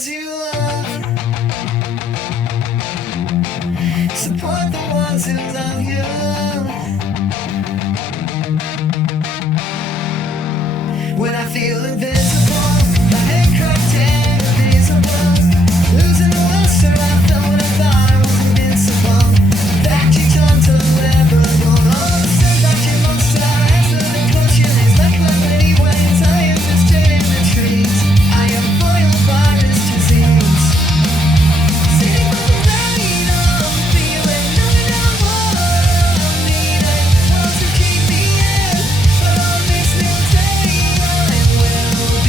ones you love. Support the ones who love you. When I feel invisible, my head cracked and invisible. Losing the luster I felt when I thought I was invincible. Back you turned to level. All the same back you most out. After the caution is like many ways. I am just dead in the trees. I am foiled by this disease. Sitting on the rain, I'm feeling knowing I'm what I'm needing. Want to keep me in, but on this new day I will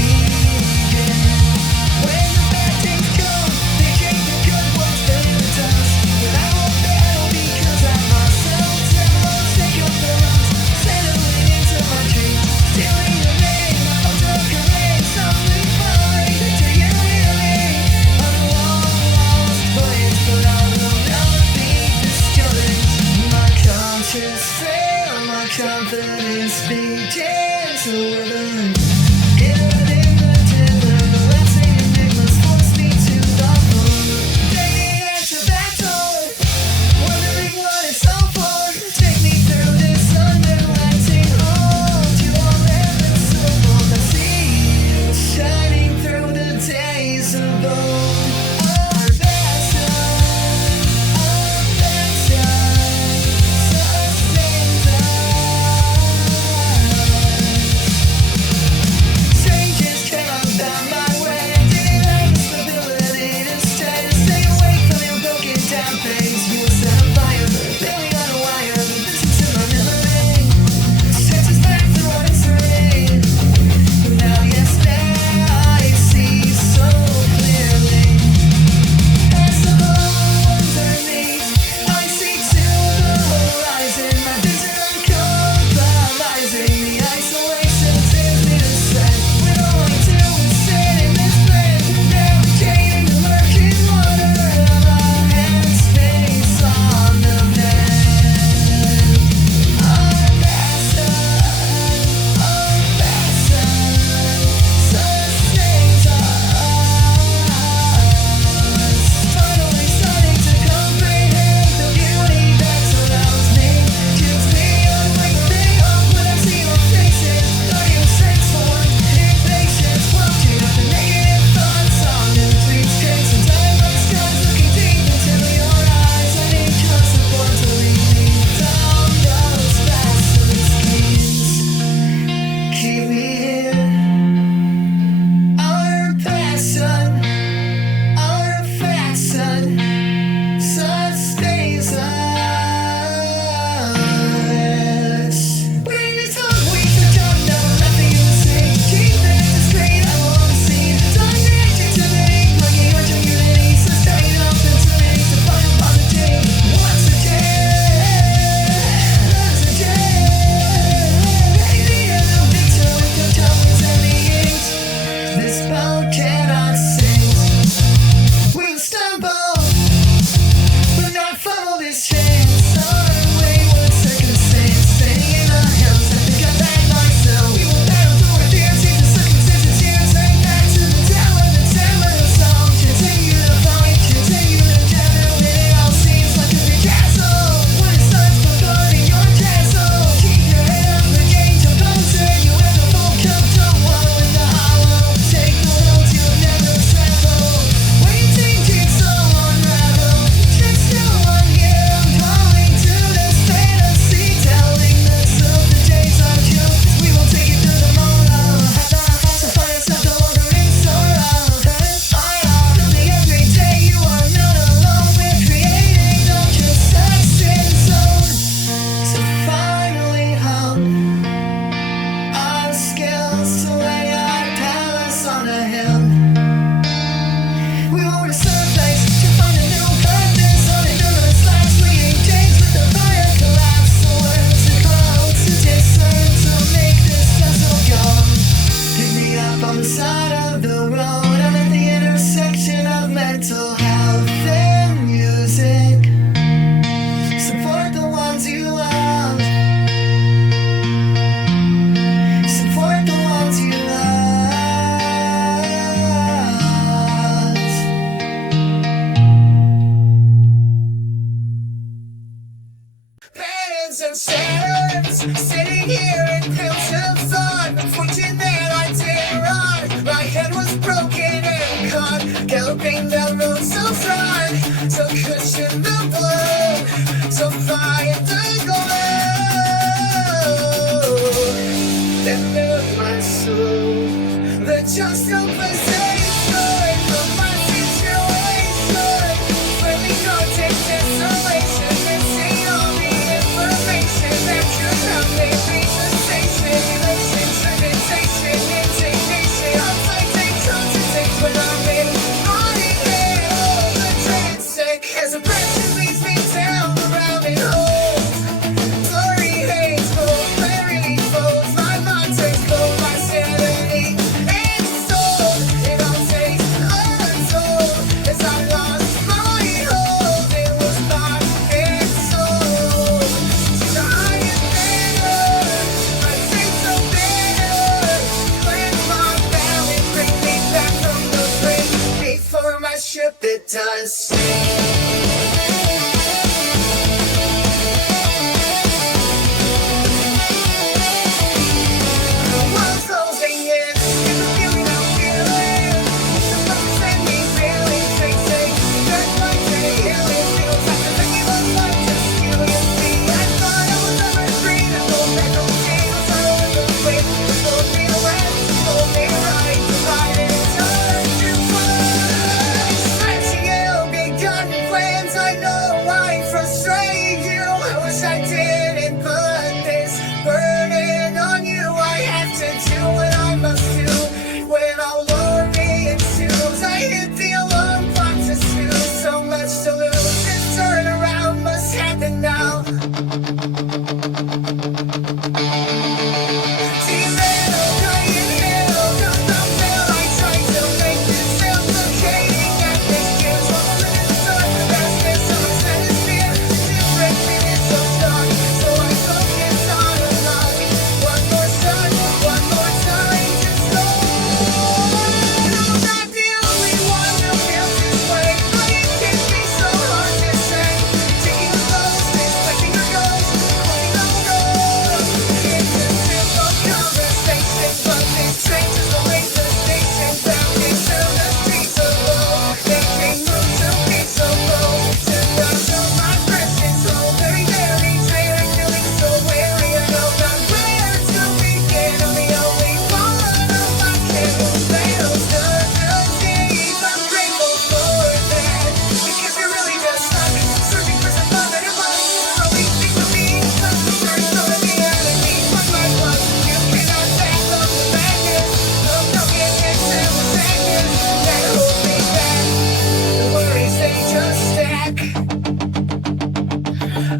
it does.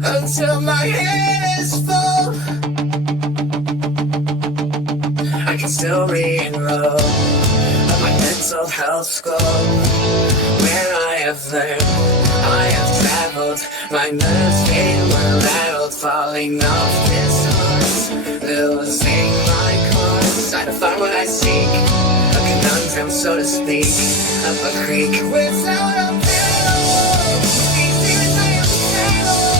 Until my head is full, I can still re-enroll on my mental health school, where I have learned, I have traveled, my nerves they were rattled, falling off this horse, losing my course, trying to find what I seek, a conundrum so to speak, up a creek without a pedal, these demons I am settled.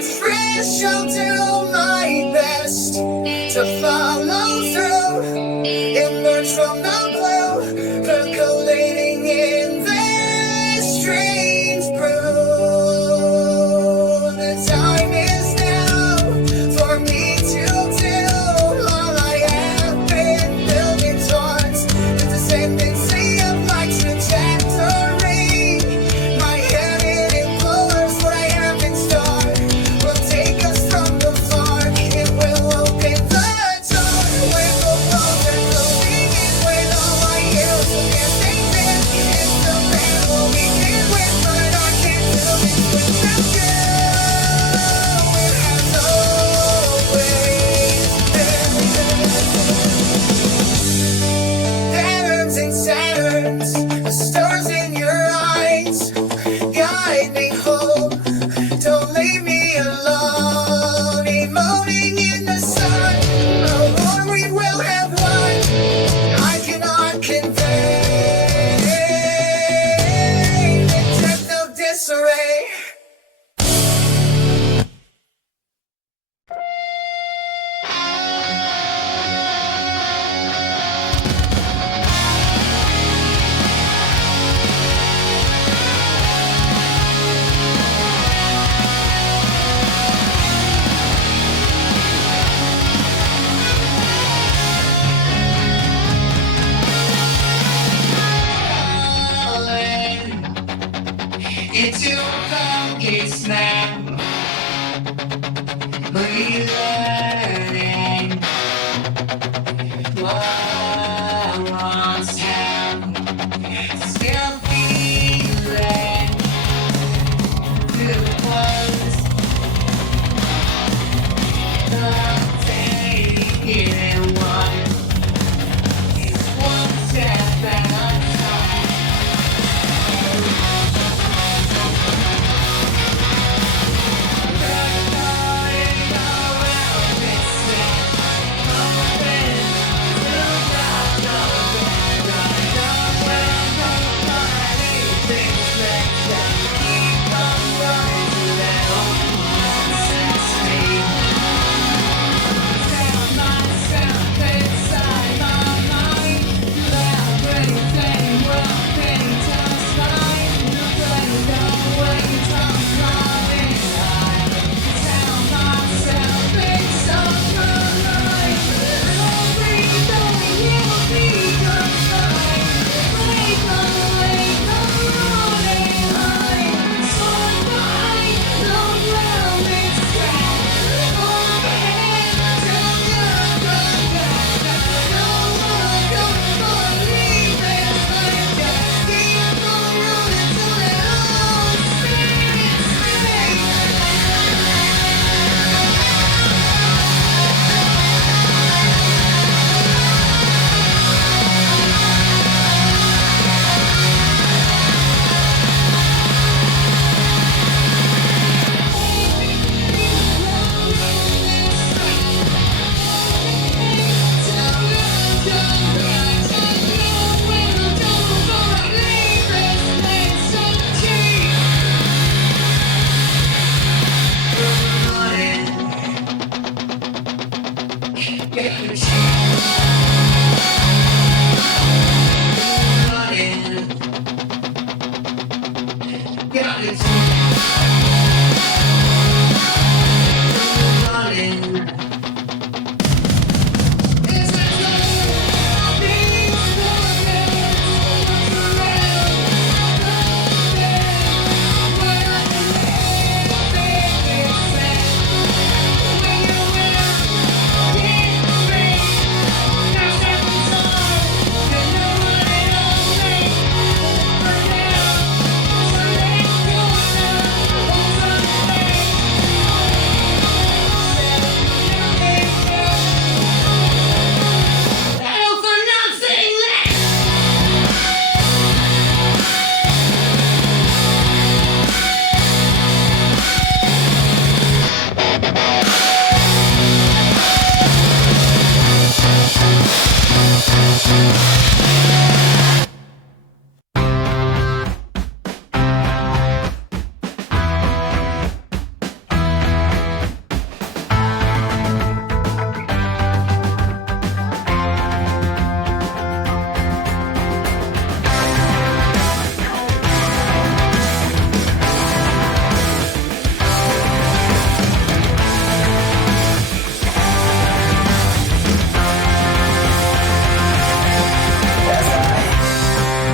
Fresh, I'll do my best to follow through, emerge from the blue, percolating in this strange brew. The time is now for me to do all I have been building towards, the descendancy of my trajectory. My head it implores what I have in store. It will open the door when the walls are closing in with all to a funky snap. Relearning what once held. Still feeling through the clothes. Not taking one. It's one step at a time.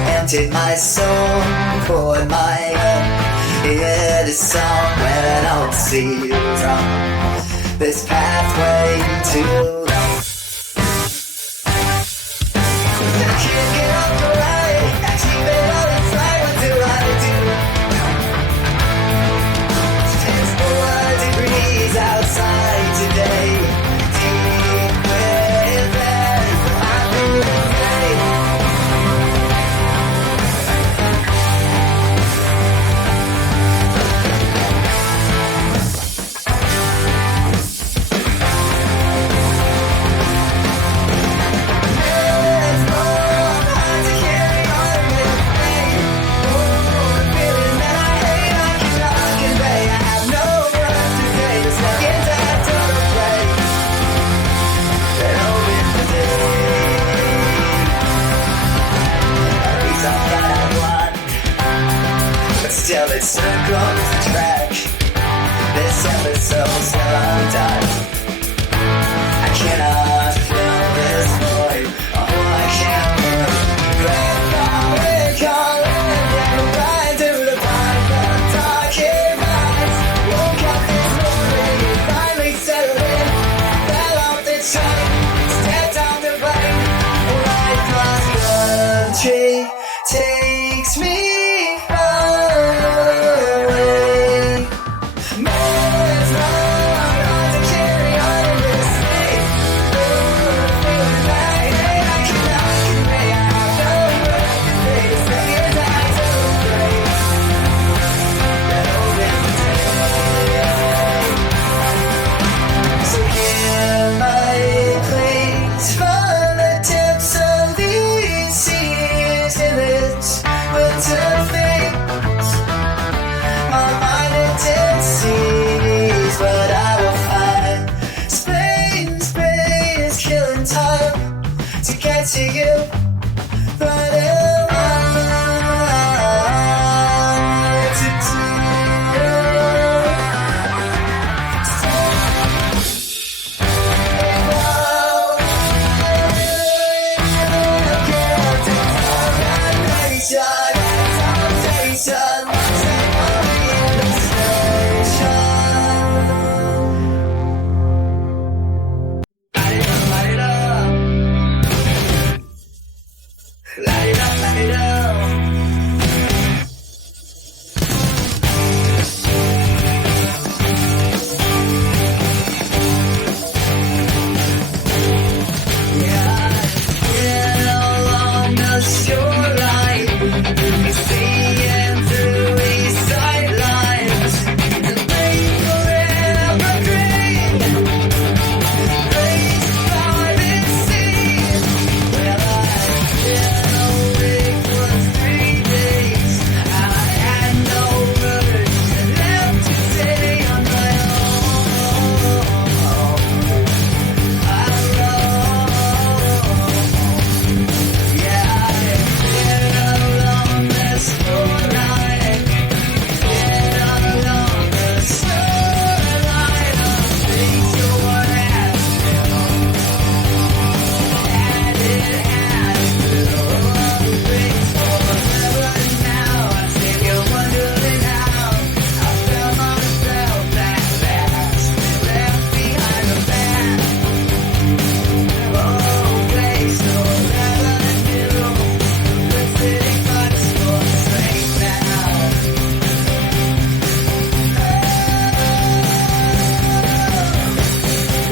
Emptied my soul, poured my head. Hear this song when I don't see you from this pathway to love. I can't get off the right, I keep it all inside. What do I do? It's 4 degrees outside today. Deep within, I feel afraid. Still it circles the track. This episode's still undone. I cannot fill this void. Oh, I can't live. We're calling, and ride to the point. Light it up, light it up. Yeah, get along the shoreline, seeing through these sightlines, and they forever green, raised by the sea. Well, I've been awake for 3 days. I had no words left to say on my own. I wrote, yeah, I've been along this shoreline, been along the shoreline of things your hands and it has things forever now. I think you're wondering how I found myself that fast, left behind the past. Oh, place so never knew, listening but so straight now.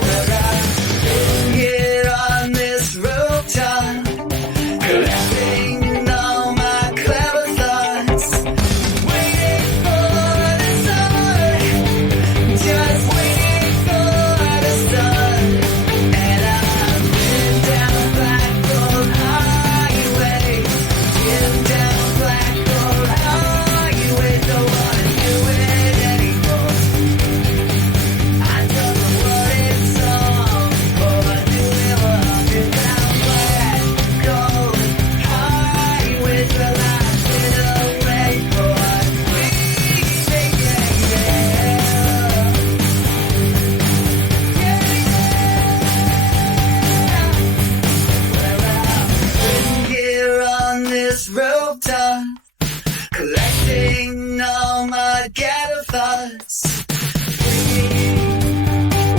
Well, I've been here on this rooftop, collecting all my clever thoughts, waiting for the sun, just waiting for the sun. And I've been down Black Gold Highway, been down Black Gold Highway, don't wanna do it anymore. I don't know what it's all for, I do it walking down Black Gold Highway till I've been away for weeks, yeah, Well, I've been here on this rooftop, collecting all my ghetto thoughts,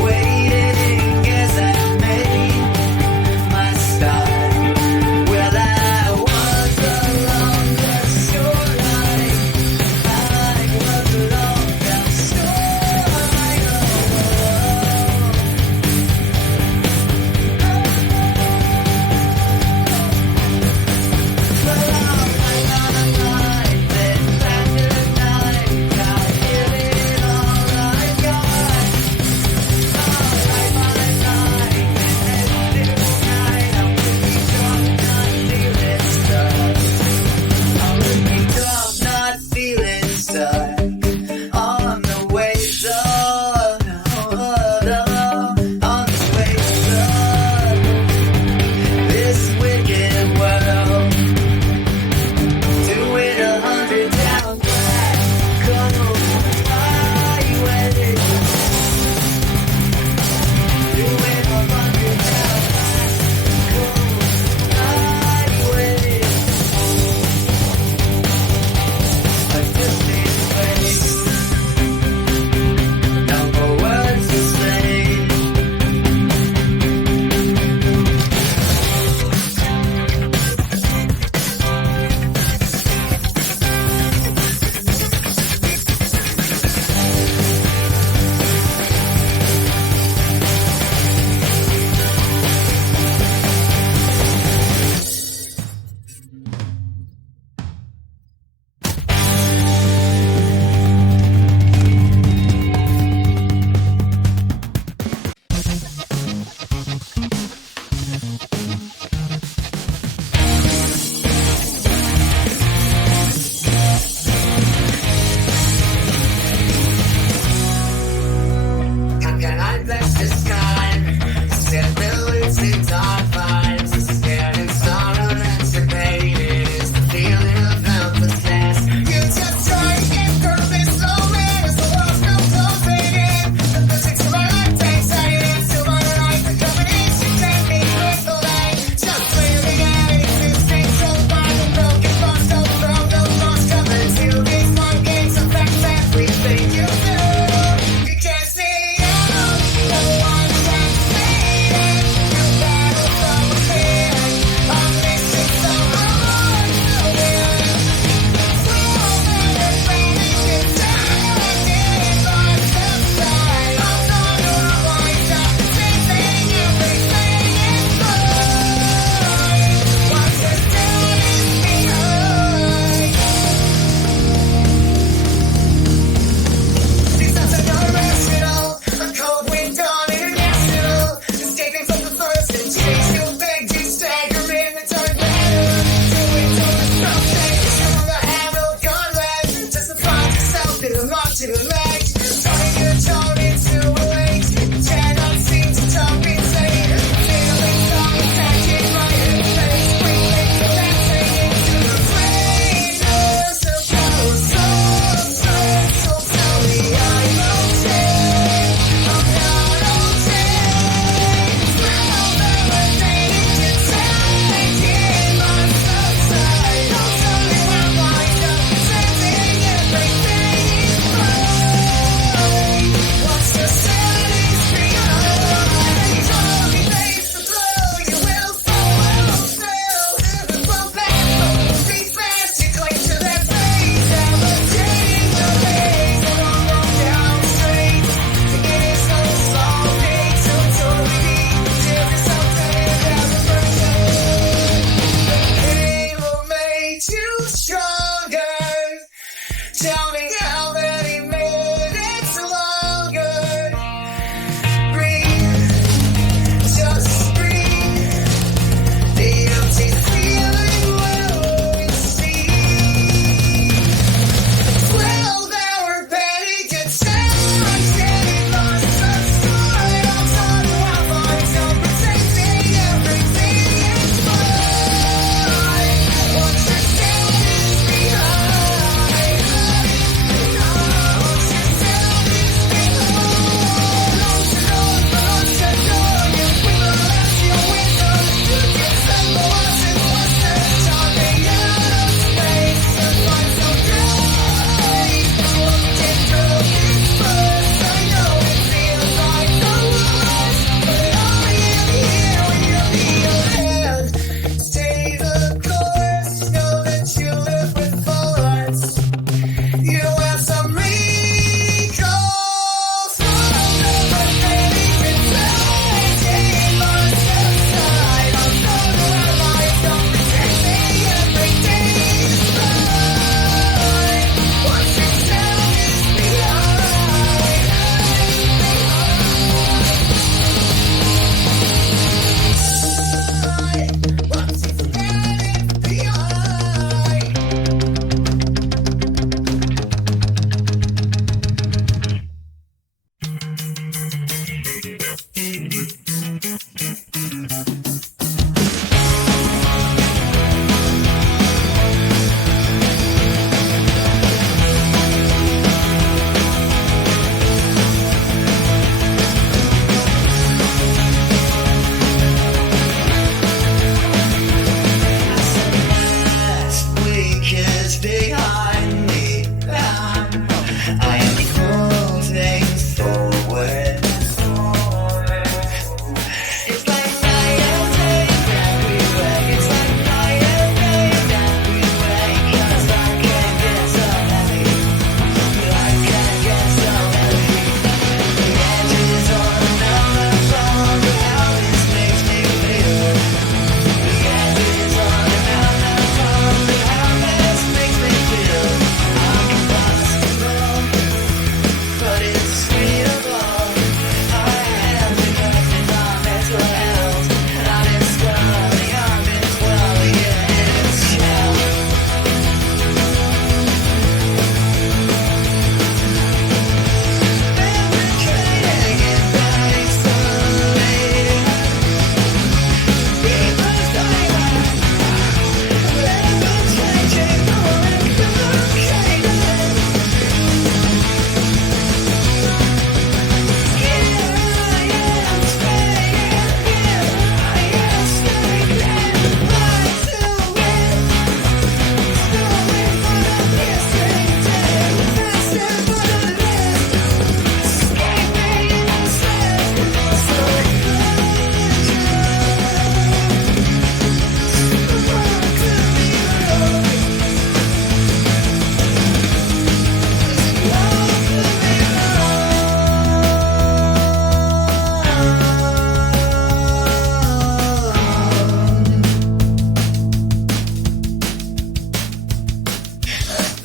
waiting as I made my start. Well, I was along the shoreline, I was along the shoreline. Well, all night, then back to the night, got hit it on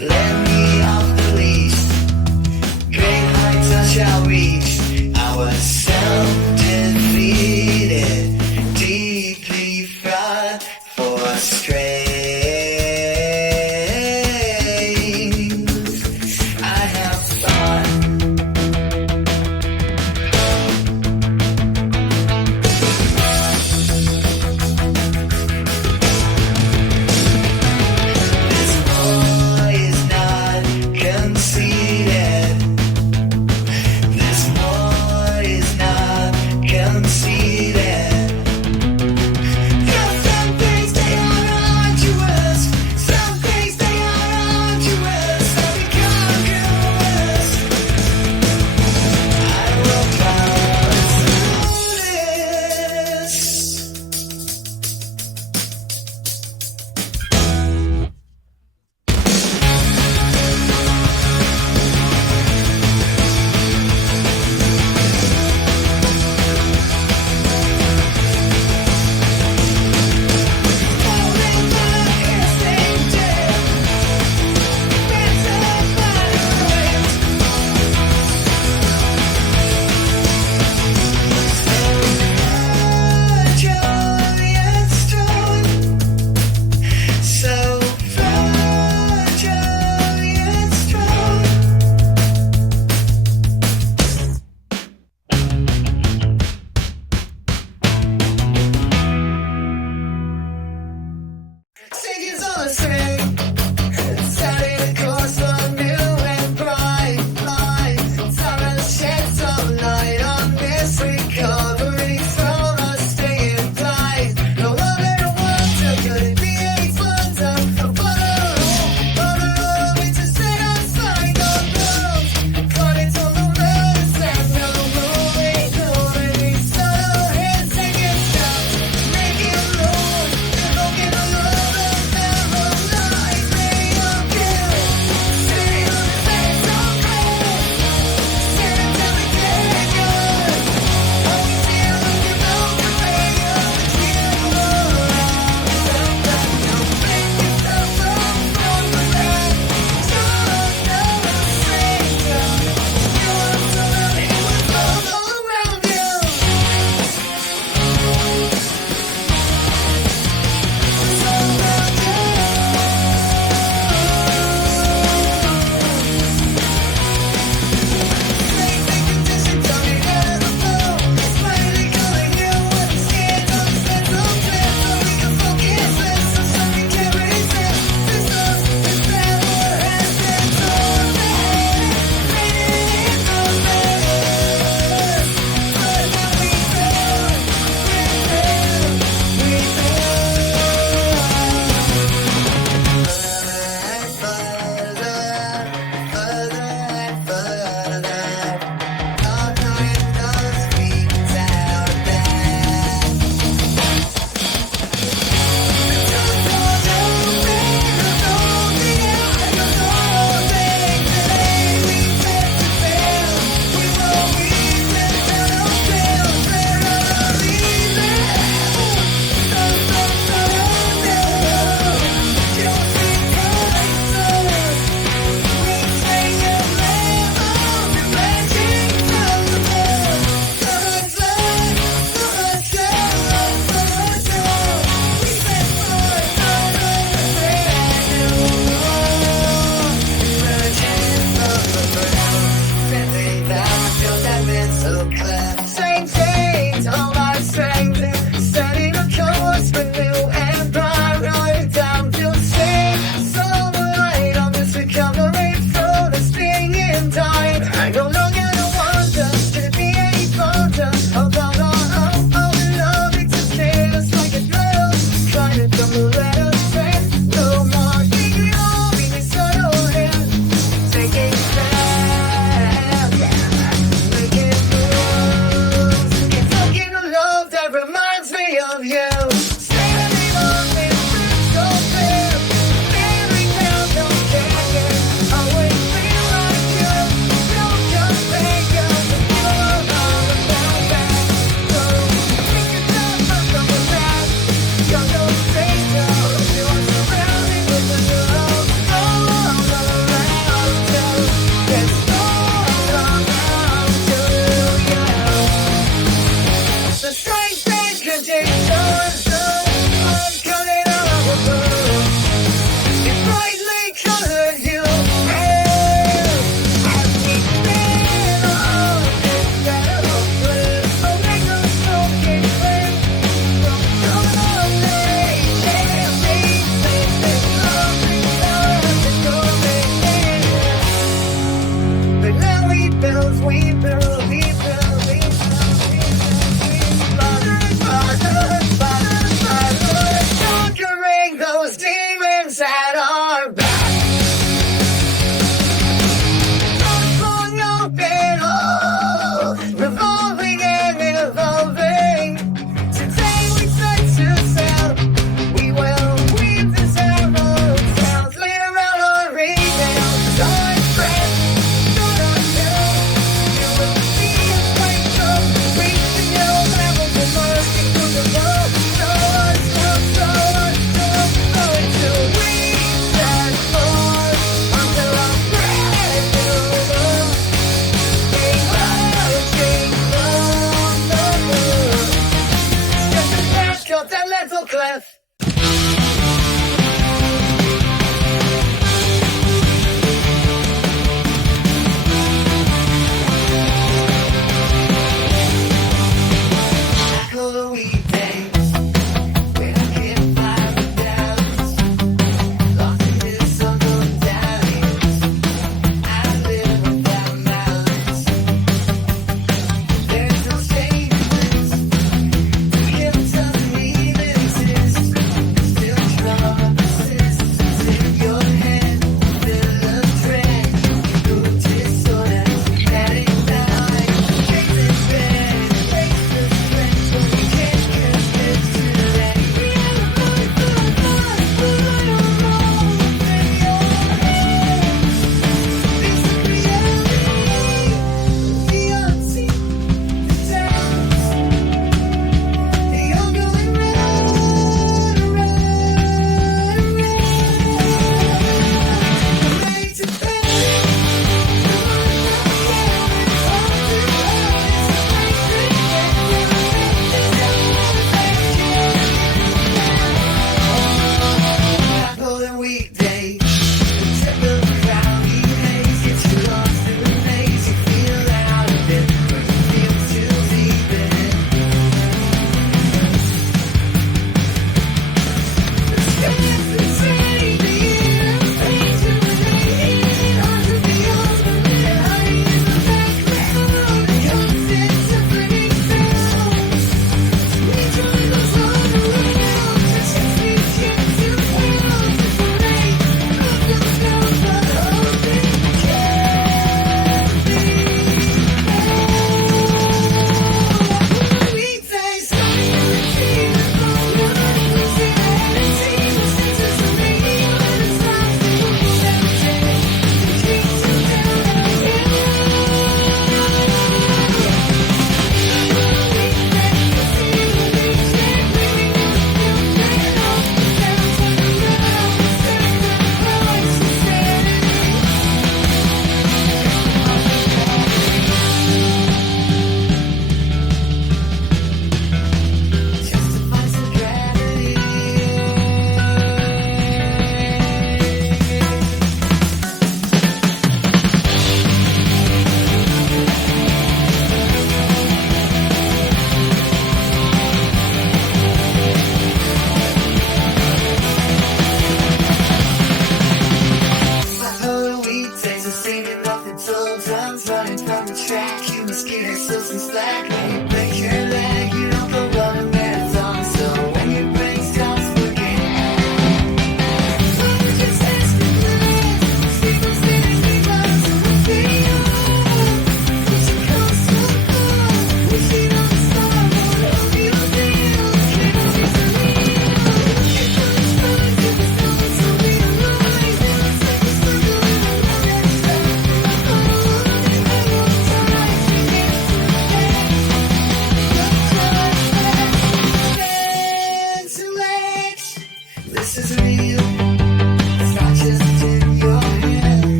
Let